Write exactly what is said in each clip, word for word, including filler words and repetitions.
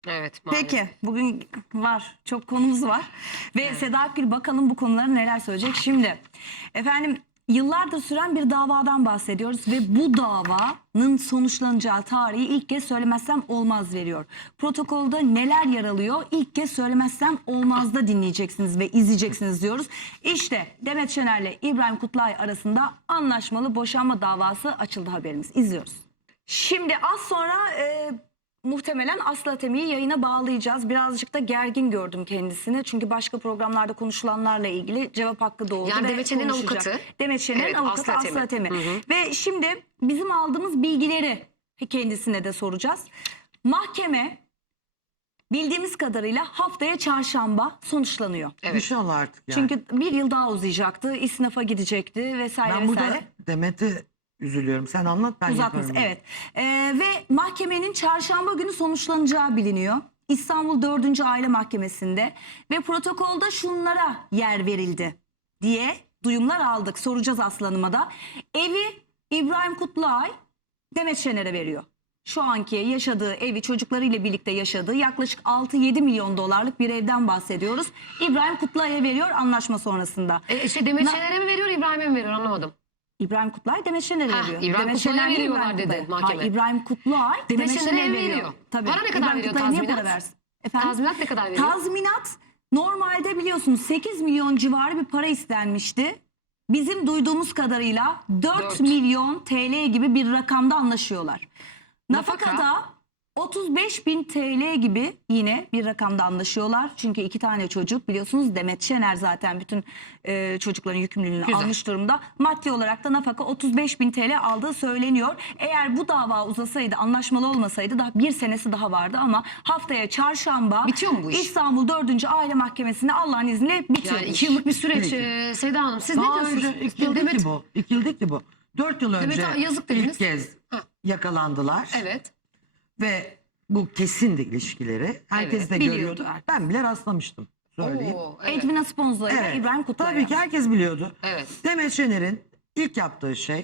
Evet, maalesef. Peki bugün var, çok konumuz var ve evet. Seda Akgül bakalım bu konulara neler söyleyecek. Şimdi efendim yıllardır süren bir davadan bahsediyoruz ve bu davanın sonuçlanacağı tarihi ilk kez söylemezsem olmaz veriyor. Protokolde neler yer alıyor ilk kez söylemezsem olmaz da dinleyeceksiniz ve izleyeceksiniz diyoruz. İşte Demet Şener'le İbrahim Kutlay arasında anlaşmalı boşanma davası açıldı, haberimiz. İzliyoruz. Şimdi az sonra e, muhtemelen Aslı Atemi'yi yayına bağlayacağız. Birazcık da gergin gördüm kendisini. Çünkü başka programlarda konuşulanlarla ilgili cevap hakkı doğdu. Yani Demet Şener'in avukatı. Demet Şener'in Evet, avukatı Aslı Aslı Atemi. Atemi. Hı hı. Ve şimdi bizim aldığımız bilgileri kendisine de soracağız. Mahkeme bildiğimiz kadarıyla haftaya çarşamba sonuçlanıyor. Evet. İnşallah artık yani. Çünkü bir yıl daha uzayacaktı. İstinafa gidecekti vesaire ben vesaire. burada Demet'e üzülüyorum. Sen anlat, ben Uzatması, yaparım. evet. Ee, ve mahkemenin çarşamba günü sonuçlanacağı biliniyor. İstanbul dördüncü Aile Mahkemesi'nde ve protokolda şunlara yer verildi diye duyumlar aldık. Soracağız Aslı Hanım'a da. Evi İbrahim Kutlay Demet Şener'e veriyor. Şu anki yaşadığı evi, çocuklarıyla birlikte yaşadığı yaklaşık altı yedi milyon dolarlık bir evden bahsediyoruz. İbrahim Kutlay'a veriyor anlaşma sonrasında. E, işte Demet Na Şener'e mi veriyor, İbrahim'e mi veriyor, anlamadım. İbrahim Kutlay Demet Şener'e Ha, veriyor. İbrahim Demet Kutlay'a Şener veriyorlar İbrahim dedi Kutlay. mahkeme. Hayır, İbrahim Kutlay Demet Demet Şener'e Şener'e veriyor. veriyor. Tabii. Para ne kadar İbrahim veriyor, Kutlay'a niye tazminat? para versin? Efendim? Tazminat ne kadar veriyor? Tazminat normalde biliyorsunuz sekiz milyon civarı bir para istenmişti. Bizim duyduğumuz kadarıyla dört Dört. milyon T L gibi bir rakamda anlaşıyorlar. Nafaka? Nafakada otuz beş bin T L gibi yine bir rakamda anlaşıyorlar. Çünkü iki tane çocuk, biliyorsunuz Demet Şener zaten bütün e, çocukların yükümlülüğünü Güzel. almış durumda. Maddi olarak da nafaka otuz beş bin T L aldığı söyleniyor. Eğer bu dava uzasaydı, anlaşmalı olmasaydı daha bir senesi daha vardı ama haftaya çarşamba Bitiyor mu bu iş? İstanbul dördüncü Aile Mahkemesi'ne Allah'ın izniyle bitiyor. Yani bu iki iş. yıllık bir süreç. Peki. e, Seda Hanım, siz Daha ne önce diyorsunuz? iki yıl değil Demet- ki bu. İki yıl değil ki bu. Dört yıl önce Demet, yazık dediniz. ilk kez Ha. yakalandılar. Evet. Ve bu kesindi ilişkileri. Herkes Evet, de biliyordu görüyordu. herkes. Ben bile rastlamıştım. Söyleyeyim. Oo, evet. Edwina Sponza ile Evet. İbrahim Kutlay. Tabii ki herkes biliyordu. Evet. Demet Şener'in ilk yaptığı şey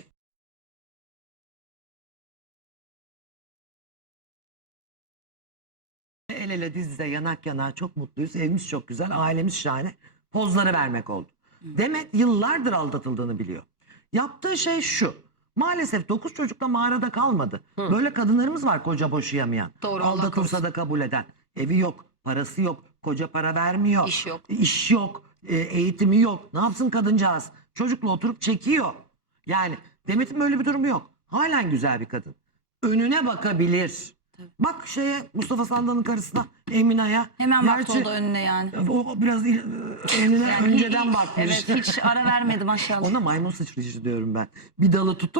el ele diz dize yanak yana çok mutluyuz. Evimiz çok güzel, ailemiz şahane. Pozları vermek oldu. Demet yıllardır aldatıldığını biliyor. Yaptığı şey şu. Maalesef dokuz çocukla mağarada kalmadı. Hı. Böyle kadınlarımız var koca boşayamayan. Doğru, Allah Aldatılsa korusun. da kabul eden. Evi yok, parası yok, koca para vermiyor. İş yok. İş yok, e, eğitimi yok. Ne yapsın kadıncağız? Çocukla oturup çekiyor. Yani Demet'in böyle bir durumu yok. Halen güzel bir kadın. Önüne bakabilir. Bak şeye, Mustafa Sandal'ın karısına, Emine'ye. Hemen baktı Gerçi o da önüne yani. O biraz il- önüne Yani önceden hiç- bakmış. Evet, hiç ara vermedi maşallah. Ona maymun sıçrayışı diyorum ben. Bir dalı tutup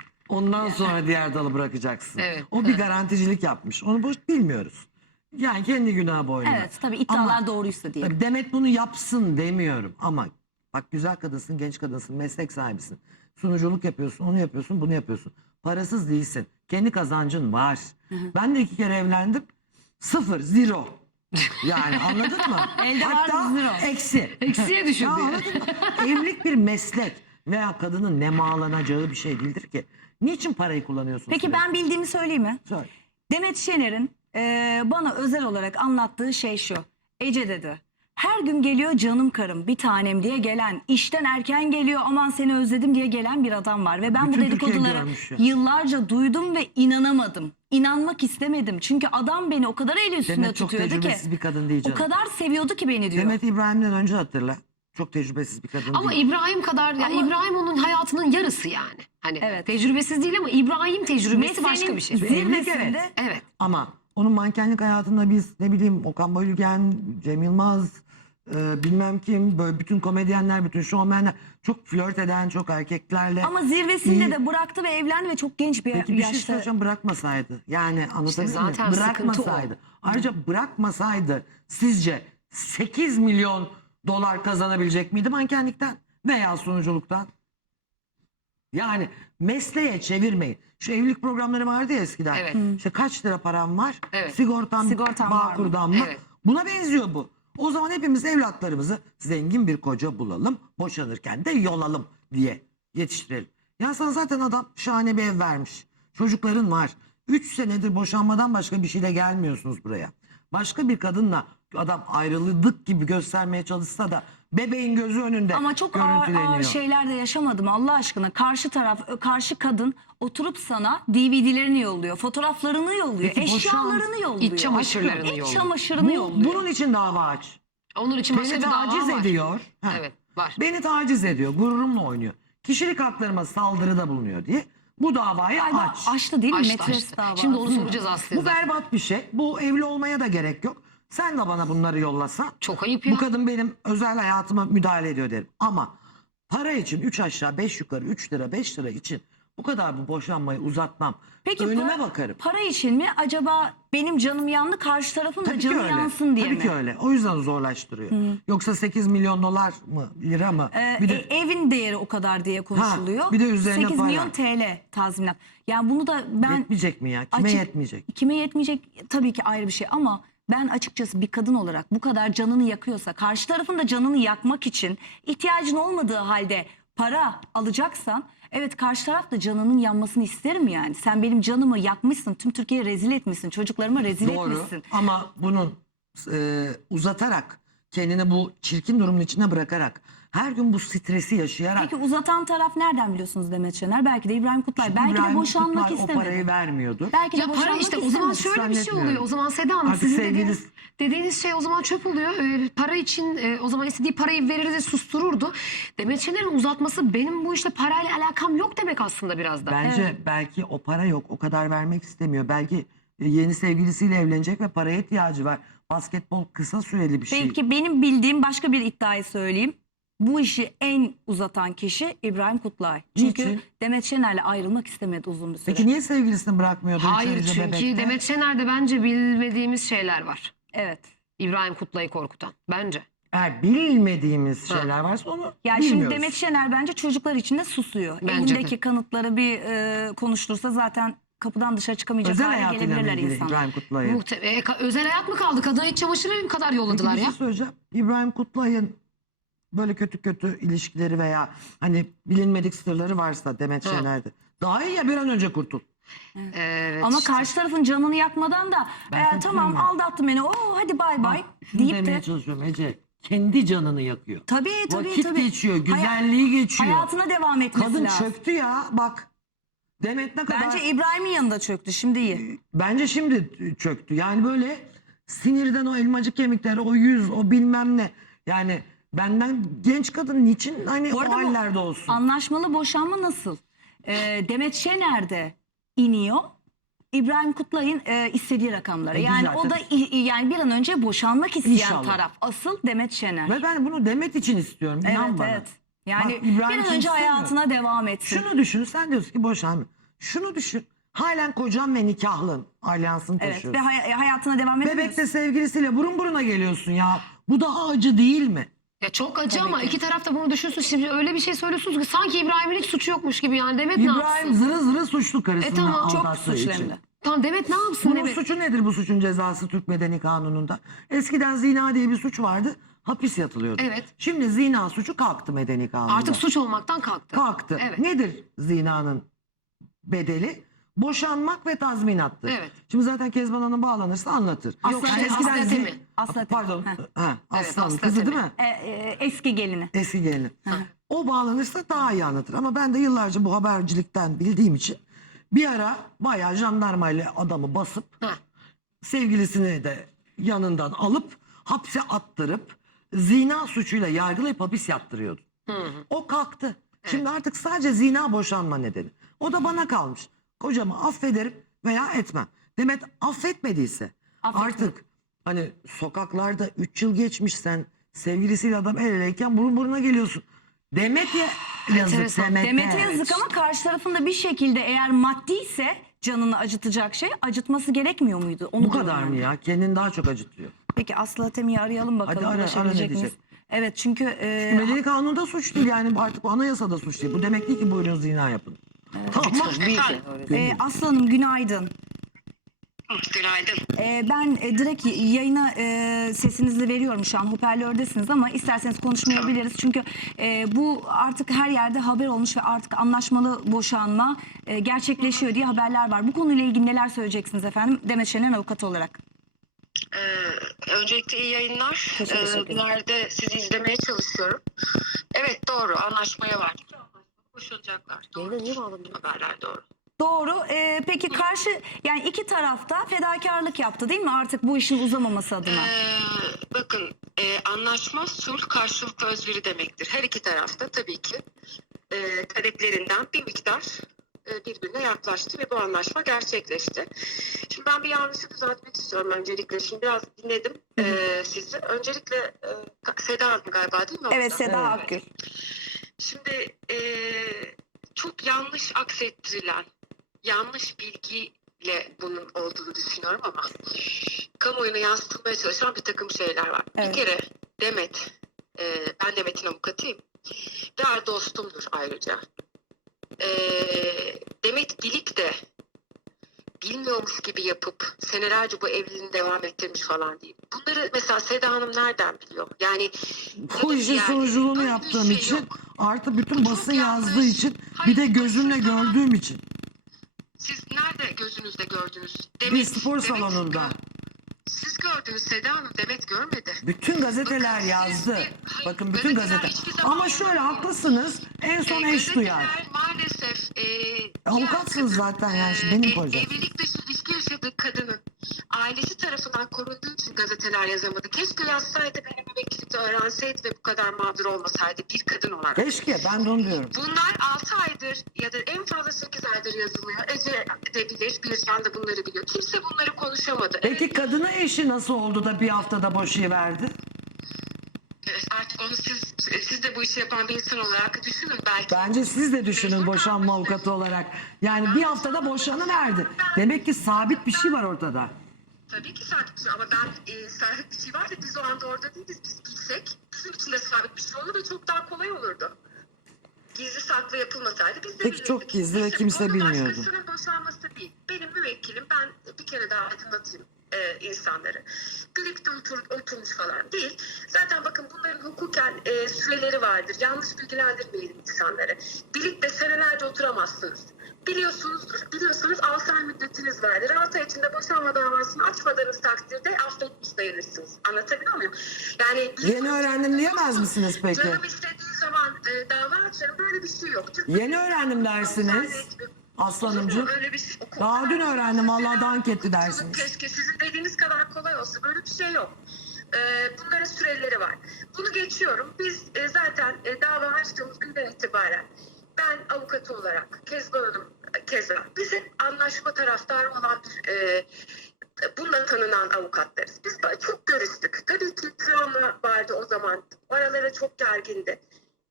ondan sonra diğer dalı bırakacaksın. Evet, O bir garanticilik yapmış. Onu boş bilmiyoruz. Yani kendi günahı boynuna. Evet, tabii iddialar Ama- doğruysa diye. Tabii Demet bunu yapsın demiyorum ama bak güzel kadınsın, genç kadınsın, meslek sahibisin. Sunuculuk yapıyorsun, onu yapıyorsun, bunu yapıyorsun. Parasız değilsin. Kendi kazancın var. Ben de iki kere evlendim. Sıfır, zero. Yani anladın mı? Elde var, Hatta zero. eksi. Eksiye düşürdü. Ya anladın mı? Evlilik bir meslek veya kadının nemağlanacağı bir şey değildir ki. Niçin parayı kullanıyorsun? Peki sürekli? ben bildiğimi söyleyeyim mi? Söyle. Demet Şener'in e, bana özel olarak anlattığı şey şu. Ece dedi. Her gün geliyor canım karım, bir tanem diye gelen, işten erken geliyor, aman seni özledim diye gelen bir adam var. Ve ben Bütün bu Türkiye dedikoduları görmüş ya. yıllarca duydum ve inanamadım. İnanmak istemedim. Çünkü adam beni o kadar el üstünde Demet çok tutuyordu ki. tecrübesiz bir kadın değil O canım. kadar seviyordu ki beni diyor. Demet İbrahim'den önce hatırla. Çok tecrübesiz bir kadın Ama değil. İbrahim kadar, yani Ama- İbrahim onun hayatının yarısı yani. Hani Evet. tecrübesiz değil ama İbrahim tecrübesi başka bir şey. Mesleğinin Evlilik, zirvesinde evet. Evet. Ama onun mankenlik hayatında biz ne bileyim Okan Bayülgen, Cem Yılmaz, e, bilmem kim, böyle bütün komedyenler, bütün şovmenler çok flört eden, çok erkeklerle. ama zirvesinde İyi. de bıraktı ve evlendi ve çok genç bir Peki bir şey yaşta. söyleyeceğim, bırakmasaydı. Yani anlatabilir miyim? zaten sıkıntı Bırakmasaydı. Ayrıca bırakmasaydı sizce sekiz milyon dolar kazanabilecek miydi mankenlikten veya sunuculuktan? Yani mesleğe çevirmeyin. Şu evlilik programları vardı ya eskiden. Evet. İşte kaç lira param var? Evet. Sigortam, Sigortam var mı? Bağkur'dan mı? Evet. Buna benziyor bu. O zaman hepimiz evlatlarımızı zengin bir koca bulalım, boşanırken de yolalım diye yetiştirelim. Ya sana zaten adam şahane bir ev vermiş. Çocukların var. Üç senedir boşanmadan başka bir şeyle gelmiyorsunuz buraya. başka bir kadınla adam ayrıldık gibi göstermeye çalışsa da bebeğin gözü önünde Ama çok ağır, görüntüleniyor. ağır şeyler de yaşamadım Allah aşkına. Karşı taraf, karşı kadın oturup sana D V D'lerini yolluyor, fotoğraflarını yolluyor, Peki boşan- eşyalarını yolluyor. İç çamaşırlarını İç yolluyor. çamaşırını Bu- yolluyor. bunun için dava aç. Onun için başka Beni bir dava taciz var. ediyor. Ha. Evet var. Beni taciz ediyor. Gururumla oynuyor. Kişilik haklarıma saldırıda bulunuyor diye bu davayı Galiba aç. açtı değil mi? Açtı, Metres açtı. davası. Şimdi onu soracağız aslında. Bu berbat bir şey. Bu evli olmaya da gerek yok. Sen de bana bunları yollasan. Çok ayıp ya. Bu kadın benim özel hayatıma müdahale ediyor derim. Ama para için üç aşağı beş yukarı üç lira beş lira için bu kadar bu boşanmayı uzatmam. Peki Önüme para, bakarım. para için mi acaba benim canım yandı karşı tarafın da Tabii ki canı öyle. yansın diye Tabii mi? ki öyle. O yüzden zorlaştırıyor. Yoksa sekiz milyon dolar mı lira mı? Ee, bir de e- evin değeri o kadar diye konuşuluyor. bir de üzerine sekiz para. milyon T L tazminat. Yani bunu da ben yetmeyecek mi ya? Kime Açık- yetmeyecek? kime yetmeyecek tabii ki ayrı bir şey ama ben açıkçası bir kadın olarak bu kadar canını yakıyorsa karşı tarafın da canını yakmak için ihtiyacın olmadığı halde para alacaksan evet karşı taraf da canının yanmasını isterim yani. Sen benim canımı yakmışsın, tüm Türkiye'ye rezil etmişsin, çocuklarıma rezil Doğru. etmişsin. Ama bunun e, uzatarak kendini bu çirkin durumun içine bırakarak her gün bu stresi yaşayarak Peki uzatan taraf nereden biliyorsunuz Demet Şener? Belki de İbrahim Kutlay. Belki İbrahim de boşanmak Kutlay istemedi. o parayı vermiyordur. Belki de Ya para boşanmak işte o zaman istemedi. şöyle bir şey Zannetmiyorum. oluyor. O zaman Seda Hanım Artık sizin sevgili- dediğiniz, dediğiniz şey o zaman çöp oluyor. Ee, para için e, o zaman istediği parayı verirdi, sustururdu. Demet Şener'in uzatması benim bu işte parayla alakam yok demek aslında biraz da. Bence belki o para yok. O kadar vermek istemiyor. Belki e, yeni sevgilisiyle evlenecek ve paraya ihtiyacı var. Basketbol kısa süreli bir şey. Belki benim bildiğim başka bir iddiayı söyleyeyim. Bu işi en uzatan kişi İbrahim Kutlay. Çünkü Niçin? Demet Şener'le ayrılmak istemedi uzun bir süre. Peki niye sevgilisini bırakmıyordu? Hayır Üçüncü çünkü bebekte? Demet Şener'de bence bilmediğimiz şeyler var. Evet. İbrahim Kutlay'ı korkutan. Bence. Eğer bilmediğimiz Ha. şeyler varsa onu Yani şimdi bilmiyoruz. Demet Şener bence çocuklar için de susuyor. Bence Elindeki de. kanıtları bir e, konuştursa zaten kapıdan dışarı çıkamayacak özel hale hayatıyla mı gelebilirler ilgili insanlar. İbrahim Kutlay'ın? Muhte e, ka- özel hayat mı kaldı? Kadına iç çamaşırı kadar Peki yolladılar bir ya. şey söyleyeceğim. İbrahim Kutlay'ın böyle kötü kötü ilişkileri veya hani bilinmedik sırları varsa Demet Ha. Şener'de. Daha iyi ya bir an önce kurtul. Evet, Ama işte. karşı tarafın canını yakmadan da Ben "E, sana tamam söyleyeyim mi? aldattın beni oo hadi bay bay Şunu deyip demeye de çalışıyorum Ece. Kendi canını yakıyor. tabii tabii Vakit tabii. geçiyor, Hayat- güzelliği geçiyor. hayatına devam etmesi Kadın lazım. çöktü ya bak. Demet ne kadar... Bence İbrahim'in yanında çöktü şimdi iyi. Bence şimdi çöktü. Yani böyle sinirden o elmacık kemikleri, o yüz, o bilmem ne. Yani benden genç kadın niçin hani Bu o arada bu hallerde olsun? Anlaşmalı boşanma nasıl? Ee, Demet Şener de iniyor. İbrahim Kutlay'ın e, istediği rakamlara. E, yani güzel, o da tabii. i- i- yani bir an önce boşanmak isteyen İnşallah. taraf. Asıl Demet Şener. Ve ben bunu Demet için istiyorum. evet inan bana. evet. Yani Bak, İbrahim bir an için önce istemiyorum. hayatına devam etsin. Şunu düşün, sen diyorsun ki boşanma. Şunu düşün. Halen kocan ve nikahlın alyansını Evet taşıyorsun. ve hay- hayatına devam edemiyorsun. Bebekte sevgilisiyle burun buruna geliyorsun ya. Bu daha acı değil mi? Ya çok acı Tabii ama ki. iki taraf da bunu düşünsün. Şimdi öyle bir şey söylüyorsunuz ki sanki İbrahim'in hiç suçu yokmuş gibi yani. Demet ne İbrahim yapsın? zırı zırı suçlu karısını E tamam, çok aldattığı suçlu için. hem de. Tamam Demet ne yapsın? Bunun Demet? suçu nedir bu suçun cezası Türk Medeni Kanunu'nda? Eskiden zina diye bir suç vardı. Hapis yatılıyordu. Evet. Şimdi zina suçu kalktı Medeni Kanun'da. Artık suç olmaktan kalktı. kalktı. Evet. Nedir zinanın bedeli? Boşanmak ve tazminattır. Evet. Şimdi zaten Kezban Hanım bağlanırsa anlatır. Yok, şey, eskiden Aslı zin- Atemi. Aslı Atemi. Pardon. Heh. Ha, Evet, Aslı Hanım Aslı kızı Atemi. değil mi? E, e, eski gelini. Eski gelini. O bağlanırsa daha iyi anlatır. Ama ben de yıllarca bu habercilikten bildiğim için bir ara bayağı jandarmayla adamı basıp Ha. sevgilisini de yanından alıp hapse attırıp zina suçuyla yargılayıp hapis yattırıyordu. Hı hı. O kalktı. Şimdi artık sadece zina boşanma nedeni. O da bana kalmış. Kocamı affederim veya etmem. Demet affetmediyse Affetme. artık hani sokaklarda üç yıl geçmiş sen sevgilisiyle adam el eleyken burun buruna geliyorsun. Demet'e yazık Enteresan. Demet'e. Demet'e yazık ama karşı tarafında bir şekilde eğer maddiyse canını acıtacak şey acıtması gerekmiyor muydu? Onu Bu diyorum kadar ben. mı ya? Kendini daha çok acıtıyor. Peki Aslı Atemi'yi arayalım bakalım. Hadi ara, ara ulaşabilecek ne miyiz? diyecek? Evet çünkü e, Medeni kanunda suç değil yani artık bu anayasada suç değil. Bu demek değil ki buyurun zina yapın. Tamam. e, Aslı Hanım günaydın. Günaydın. E, ben e, direkt yayına e, sesinizi veriyorum şu an hoparlördesiniz ama isterseniz konuşmayabiliriz. Çünkü e, bu artık her yerde haber olmuş ve artık anlaşmalı boşanma e, gerçekleşiyor diye haberler var. Bu konuyla ilgili neler söyleyeceksiniz efendim Demet Şener'in avukatı olarak? Ee, öncelikle iyi yayınlar. Teşekkür ederim. Ee, Nerede sizi izlemeye çalışıyorum. Evet doğru, anlaşmaya vardık. Boşanacaklar. Yayına niye bağladın? Haberler doğru. Doğru. Ee, peki karşı yani iki tarafta fedakarlık yaptı değil mi artık bu işin uzamaması adına? Ee, bakın e, anlaşma sulh karşılıklı özveri demektir. Her iki tarafta tabii ki e, taleplerinden bir miktar e, birbirine yaklaştı ve bu anlaşma gerçekleşti. Şimdi ben bir yanlışı düzeltmek istiyorum öncelikle. Şimdi biraz dinledim e, sizi. Öncelikle e, Seda Hanım galiba değil mi? Evet, orada? Seda Evet. Akgül. Şimdi e, çok yanlış aksettirilen, yanlış bilgiyle bunun olduğunu düşünüyorum ama kamuoyuna yansıtılmaya çalışan bir takım şeyler var. Evet. Bir kere Demet, e, ben Demet'in avukatıyım. Değerli dostumdur ayrıca. E, Demet bilip de bilmiyormuş gibi yapıp senelerce bu evliliğini devam ettirmiş falan değil. Bunları mesela Seda Hanım nereden biliyor? Yani Bu yani işin sunuculuğunu böyle bir yaptığım şey için yok. artı bütün Çok basın yanlış. yazdığı için Hayır, bir de gözümle basın zaman- gördüğüm için. Siz nerede gözünüzde gördünüz? Bir spor Demet salonunda. gö- Siz gördünüz Seda Hanım, Demet görmedi. Bütün gazeteler Bakın siz yazdı. bir- hayır, Bakın bütün gazeteler gazete. hiçbir zaman Ama şöyle yazmıyor. haklısınız. En son Ee, eş duyar. gazeteler maalesef e, Avukatsınız diğer kadın, zaten yani, şimdi e, benim e, kocam. evlilik dışı ilişki yaşadığı kadının ailesi tarafından korunduğu için gazeteler yazamadı. Keşke yazsaydı, benim müvekkillikte öğrenseydi ve bu kadar mağdur olmasaydı bir kadın olarak. Keşke, ben de onu diyorum. Bunlar altı aydır ya da en fazla sekiz aydır yazılıyor. Ece de bilir, Bircan da bunları biliyor. Kimse bunları konuşamadı. Peki kadının eşi nasıl oldu da bir haftada boşayıverdi? Evet, artık onu siz, siz de bu işi yapan bir insan olarak düşünün belki. Bence siz de düşünün Mecbur boşanma kalmıştır. avukatı olarak. Yani bir haftada boşanıverdi. Demek ki sabit bir şey var ortada. Tabii ki sabit bir şey ama ben e, sabit bir şey var da biz o anda orada değiliz. Biz bilsek bizim için de sabit bir şey olur ve çok daha kolay olurdu. Gizli saklı yapılmasaydı biz de Peki bilirdik. çok gizli ve İşte kimse konu bilmiyordu. başkasının boşanması değil. Benim müvekkilim, ben bir kere daha aydınlatayım e, insanları. Birlikte otur, oturmuş falan değil. Zaten bakın bunların hukuken e, süreleri vardır. Yanlış bilgilendirmeyelim insanları. Birlikte senelerce oturamazsınız. Biliyorsunuzdur, biliyorsanız altı ay müddetiniz vardır. altı ay içinde boşanma davasını açmadığınız takdirde affetmiş sayılırsınız. Anlatabiliyor muyum? Yani Yeni öğrendim diyemez misiniz peki? Canım istediği zaman e, dava açarım, böyle bir şey yok. Türk Yeni öğrendim dersiniz. Aslanımcığım. Öyle bir şey, o Daha kadar dün öğrendim, kolay. vallahi dank etti Hukukçuluk dersiniz. Keşke sizin dediğiniz kadar kolay olsa. Böyle bir şey yok. Ee, bunların süreleri var. Bunu geçiyorum. Biz e, zaten e, dava açtığımız günden itibaren ben avukatı olarak, Kezban Hanım e, keza, biz hep anlaşma taraftarı olan bir e, bununla tanınan avukatlarız. Biz ba- çok görüştük. Tabii ki travma vardı o zaman. Aralara çok gergindi.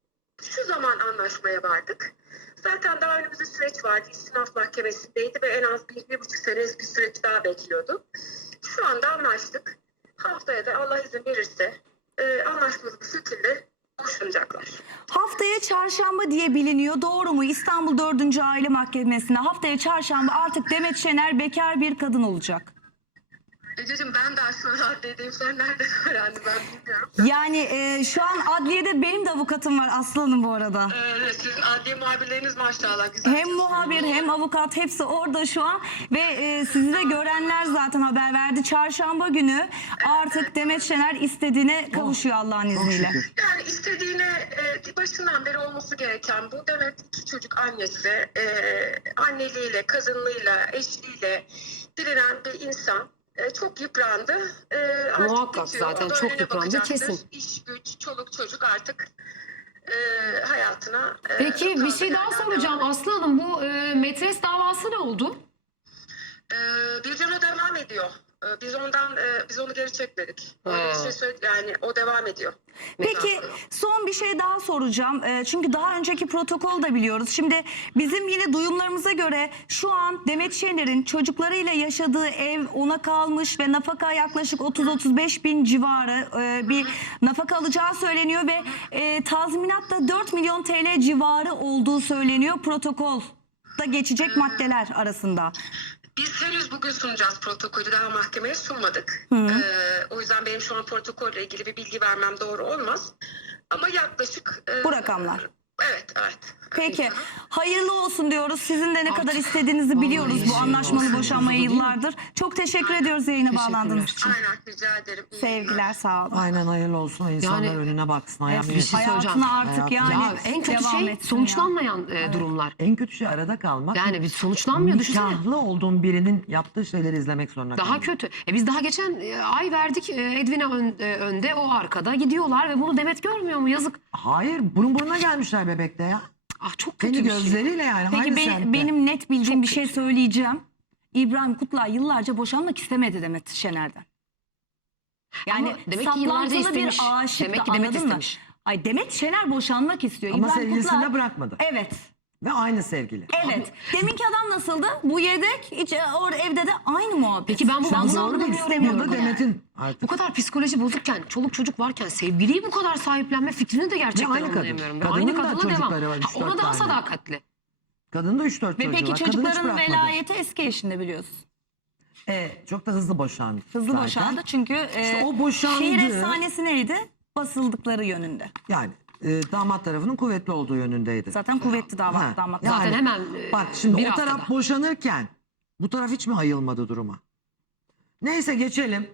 Şu zaman anlaşmaya vardık. Zaten daha önümüzde süreç vardı. İstinaf mahkemesindeydi ve en az bir, bir buçuk sene bir süreç daha bekliyordu. Şu anda anlaştık. Haftaya da Allah izin verirse e, anlaşmalı bir şekilde boşanacaklar. Haftaya çarşamba diye biliniyor. Doğru mu? İstanbul dördüncü Aile Mahkemesi'nde haftaya çarşamba artık Demet Şener bekar bir kadın olacak. Ececiğim ben daha şu an adliyedeyim. Sen nereden öğrendin ben bilmiyorum. Yani e, şu an adliyede benim de avukatım var Aslanım bu arada. Ee, sizin adliye muhabirleriniz maşallah güzel. Hem muhabir hem avukat hepsi orada şu an ve e, sizi de görenler zaten haber verdi. Çarşamba günü artık Demet Şener istediğine kavuşuyor Allah'ın Çok izniyle. şükür. Yani istediğine e, başından beri olması gereken bu. Demet iki çocuk annesi, e, anneliğiyle, kadınlığıyla, eşliğiyle bilinen bir insan. E, çok yıprandı. E, artık Muhakkak bitiyor. zaten O da çok önüne yıprandı, bakacaktır. kesin. İş, güç, çoluk, çocuk artık e, hayatına e, Peki bir kaldığı şey daha yerden soracağım devam Aslı Hanım. Bu e, metres davası ne oldu? Ee, Bircan'a devam ediyor. Ee, Biz ondan e, biz onu geri çekmedik. Öyle bir Ha. şey söyle, yani o devam ediyor. Peki son bir şey daha soracağım. Ee, çünkü daha önceki protokolü da biliyoruz. Şimdi bizim yine duyumlarımıza göre şu an Demet Şener'in çocuklarıyla yaşadığı ev ona kalmış ve nafaka yaklaşık otuz otuz beş bin civarı e, bir nafaka alacağı söyleniyor ve e, tazminat da dört milyon T L civarı olduğu söyleniyor protokolda geçecek maddeler arasında. Biz henüz bugün sunacağız protokolü. Daha mahkemeye sunmadık. Ee, o yüzden benim şu an protokolle ilgili bir bilgi vermem doğru olmaz. Ama yaklaşık... e, Bu rakamlar. Evet, evet. Peki İnşallah. hayırlı olsun diyoruz. Sizin de ne kadar Artık istediğinizi vallahi biliyoruz bu şey anlaşmalı olsun, boşanmayı değil mi? yıllardır. Çok teşekkür ediyoruz yayına Teşekkürler. bağlandığınız için. Aynen, rica ederim. İyi Sevgiler, günler. sağ olun. Aynen, hayırlı olsun. İnsanlar Yani- önüne baksın. Ayağını bir yesin. şey söyleyeceğim. Hayatına artık Hayatına- yani Ya en kötü devam şey etsin ya. sonuçlanmayan e, durumlar. En kötü şey arada kalmak. Yani bir sonuçlanmıyor, düşünsene. Nikahlı olduğun birinin yaptığı şeyleri izlemek zorunda Daha kalmak. kötü. E biz daha geçen e, ay verdik, e, Edwin'e ön- e, önde, o arkada gidiyorlar ve bunu Demet görmüyor mu? Yazık. Hayır, burun buruna gelmişler bebekte ya. Ah çok kötü Kendi bir şey. gözleriyle yani. Peki aynı be- semtte. benim net bildiğim Çok bir şey kötü. söyleyeceğim. İbrahim Kutlay yıllarca boşanmak istemedi Demet Şener'den. Yani Ama demek ki yıllarca saplantılı bir istemiş. aşıktı, Demek ki Demet anladın mı? istemiş. Ay Demet Şener boşanmak istiyor. Ama İbrahim sevgilisini Kutlay- de bırakmadı. Evet. Ve aynı sevgili. Evet. Deminki adam nasıldı? Bu yedek, hiç, or evde de aynı muhabbet. Peki ben bu- Şu an bunu doğru değil. anlamıyorum Burada yani. Demet'in artık. Bu kadar psikoloji bozukken, çoluk çocuk varken sevgiliyi bu kadar sahiplenme fikrini de gerçekten Ve aynı kadın. anlayamıyorum. Ve Kadının aynı da kadınla çocukları devam. var, üç Ha, ona dört daha tane. sadakatli. Kadının da üç dört Ve çocuğu peki var. Kadın hiç çocukların bırakmadı. velayeti eski eşinde biliyorsun. E, çok da hızlı boşandı. Hızlı zaten. boşandı çünkü e, İşte o boşandı. şehir efsanesi neydi? Basıldıkları yönünde. Yani e, damat tarafının kuvvetli olduğu yönündeydi. Zaten kuvvetli damat, Ha, damat. yani- Zaten hemen e, Bak şimdi bir o taraf haftada. boşanırken bu taraf hiç mi ayılmadı duruma? Neyse geçelim.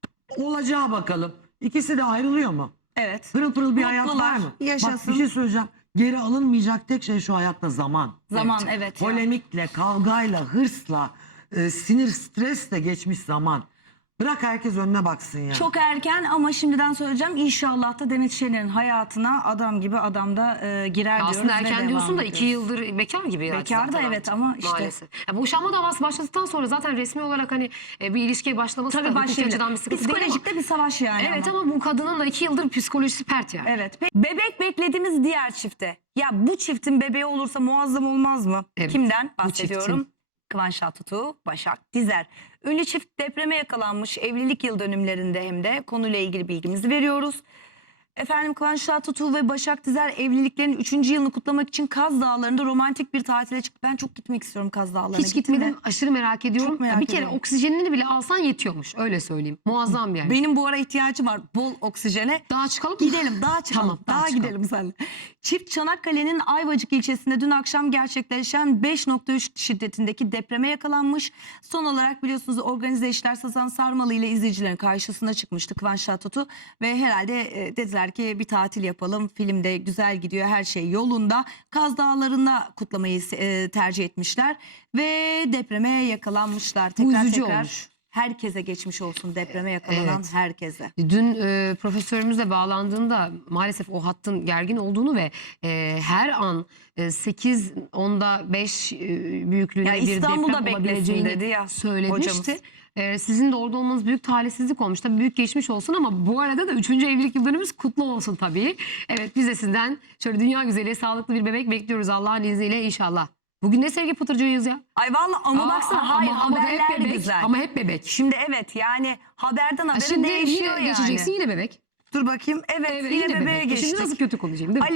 Olacağı bakalım. İkisi de ayrılıyor mu? Evet. Pırıl pırıl bir hayat Mutlular, var mı? Bak yaşasın. bir şey söyleyeceğim. Geri alınmayacak tek şey şu hayatta zaman. Zaman evet. ya. Polemikle, kavgayla, hırsla, e, sinir, stresle geçmiş zaman. Bırak herkes önüne baksın ya. Çok erken ama şimdiden söyleyeceğim. İnşallah da Demet Şener'in hayatına adam gibi adam da e, girer diyoruz. Aslında ve erken devam diyorsun da ediyoruz. iki yıldır bekar gibi. ya Bekar da zaten evet artık, ama işte- Maalesef. Ya boşanma davası başladıktan sonra zaten resmi olarak hani e, bir ilişkiye başlaması Tabii da hukuki açıdan bir başlayabilir. sıkıntı değil ama. Psikolojik de bir savaş yani Evet ama. ama bu kadının da iki yıldır psikolojisi pert yani. Evet. Pe- Bebek beklediğimiz diğer çifte. Ya bu çiftin bebeği olursa muazzam olmaz mı? Evet, Kimden bu bahsediyorum? çiftin. Kıvanç Tatlıtuğ, Başak Dizer. Ünlü çift depreme yakalanmış, evlilik yıl dönümlerinde hem de konuyla ilgili bilgimizi veriyoruz. Efendim Kıvanç Tatlıtuğ ve Başak Dizer evliliklerinin üçüncü yılını kutlamak için Kaz Dağları'nda romantik bir tatile çıktı. Ben çok gitmek istiyorum Kaz Dağları'na. Hiç Gittin gitmedim. mi? Aşırı merak ediyorum. Çok merak Ya bir kere ediyorum. oksijenini bile alsan yetiyormuş. Öyle söyleyeyim. Muazzam bir yer. Benim bu ara ihtiyacım var bol oksijene. Daha çıkalım mı? Gidelim daha çıkalım. Tamam, daha daha çıkalım. gidelim seninle. Çift Çanakkale'nin Ayvacık ilçesinde dün akşam gerçekleşen beş nokta üç şiddetindeki depreme yakalanmış. Son olarak biliyorsunuz Organize İşler Sazan Sarmalı ile izleyicilerin karşısına çıkmıştı Kıvanç Tatlıtuğ. Ve herhalde e, dediler ki bir tatil yapalım. Filmde güzel gidiyor, her şey yolunda. Kaz Dağları'nda kutlamayı e, tercih etmişler. Ve depreme yakalanmışlar. Tekrar üzücü tekrar olmuş. herkese geçmiş olsun depreme yakalanan Evet. herkese. Dün e, profesörümüzle bağlandığında maalesef o hattın gergin olduğunu ve e, her an e, sekiz onda beş e, büyüklüğünde Ya bir İstanbul'da deprem beklesin olabileceğini dedi ya söylemişti. hocamız. E, sizin de orada olmanız büyük talihsizlik olmuş. Tabii büyük geçmiş olsun ama bu arada da üçüncü evlilik yıl dönümümüz kutlu olsun tabii. Evet biz de sizden şöyle dünya güzeli sağlıklı bir bebek bekliyoruz Allah'ın izniyle inşallah. Bugün ne sevgi pıtırcığıyız ya. Ay vallahi ama Aa, baksana ama- hayır ama haberler hep bebek, güzel. Ama hep bebek. Şimdi evet yani haberden Ha, habere Şimdi değişiyor yine yani. geçeceksin yine bebek. Dur bakayım evet, Evet, yine, yine bebeğe bebek. E geçtik. Şimdi nasıl kötü konuşayım değil mi? Ali